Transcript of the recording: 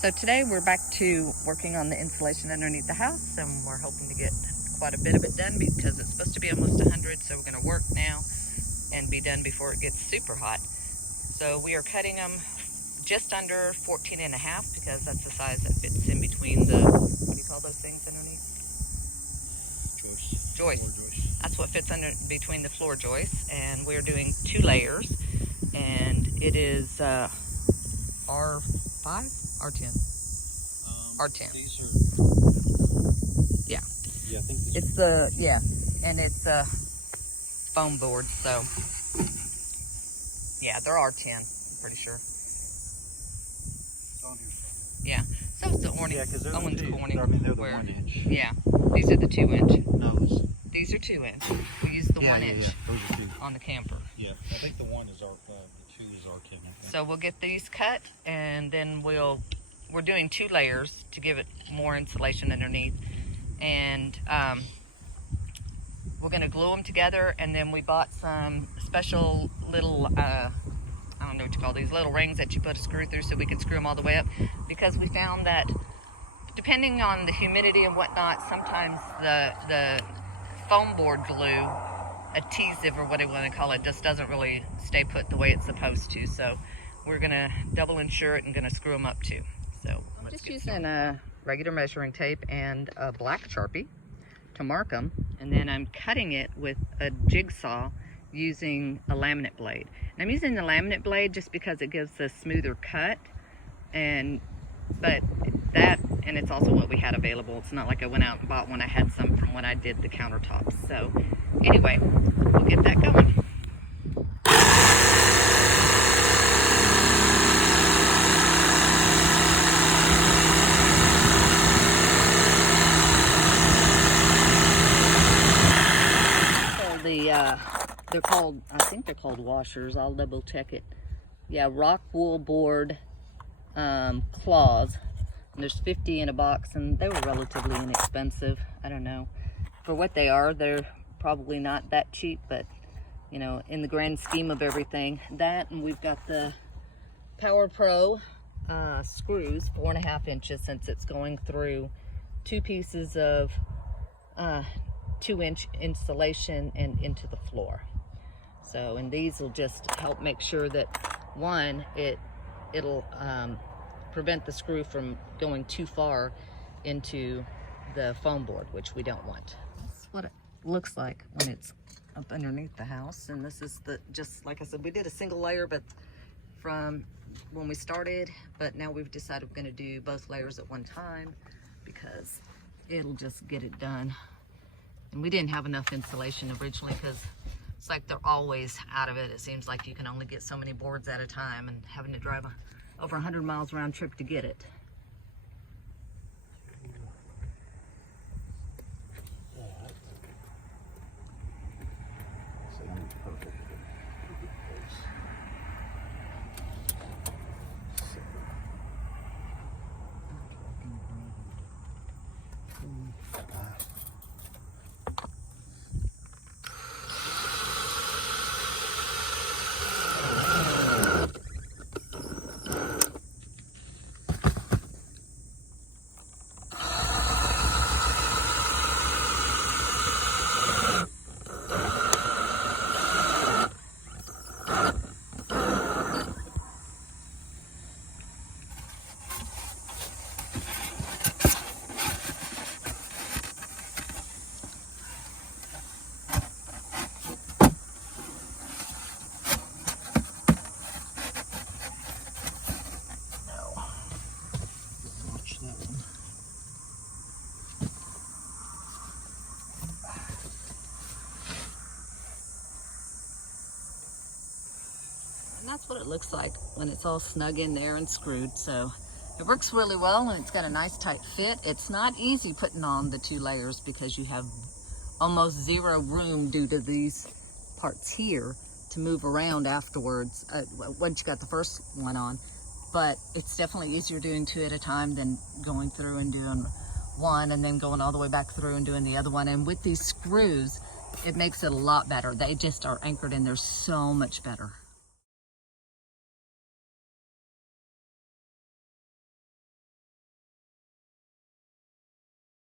So today we're back to working on the insulation underneath the house, and we're hoping to get quite a bit of it done because it's supposed to be almost 100, so we're going to work now and be done before it gets super hot. So we are cutting them just under 14 and a half because that's the size that fits in between the, what do you call those things underneath? Joists. That's what fits under between the floor joists, and we're doing 2 layers, and it is R5, R10, R10. These are, yeah, I think these it's the, and it's foam board, so yeah, they're R10, I'm pretty sure. It's on here. Yeah, so it's the Owen's Corning. I mean, they're the 1 inch. Yeah, these are the 2 inch. No, These are 2 inch. We use the 1 inch Those are 2. on the camper. Yeah, I think the 1 is R5, the 2 is R10. So we'll get these cut, and then we're doing 2 layers to give it more insulation underneath, and we're going to glue them together. And then we bought some special little I don't know what you call these, little rings that you put a screw through so we can screw them all the way up, because we found that depending on the humidity and whatnot, sometimes the foam board glue, adhesive or what you want to call it, just doesn't really stay put the way it's supposed to. So we're going to double insure it and going to screw them up too. So I'm just using a regular measuring tape and a black Sharpie to mark them, and then I'm cutting it with a jigsaw using a laminate blade. And I'm using the laminate blade just because it gives a smoother cut, but it's also what we had available. It's not like I went out and bought one. I had some from when I did the countertops. So anyway, we'll get that going. They're called, I think they're called washers. I'll double check it. Yeah, rock wool board claws. And there's 50 in a box, and they were relatively inexpensive. I don't know. For what they are, they're probably not that cheap, but you know, in the grand scheme of everything. That, and we've got the Power Pro screws, 4.5 inches, since it's going through 2 pieces of 2-inch insulation and into the floor. So, and these will just help make sure that, one, it'll prevent the screw from going too far into the foam board, which we don't want. That's what it looks like when it's up underneath the house. And this is just like I said, we did a single layer, but from when we started, but now we've decided we're going to do both layers at one time because it'll just get it done. And we didn't have enough insulation originally because it's like they're always out of it. It seems like you can only get so many boards at a time, and having to drive over 100 miles round trip to get it. That's what it looks like when it's all snug in there and screwed. So it works really well, and it's got a nice tight fit. It's not easy putting on the 2 layers because you have almost 0 room due to these parts here to move around afterwards once you got the first one on. But it's definitely easier doing 2 at a time than going through and doing 1 and then going all the way back through and doing the other one. And with these screws, it makes it a lot better. They just are anchored in there so much better.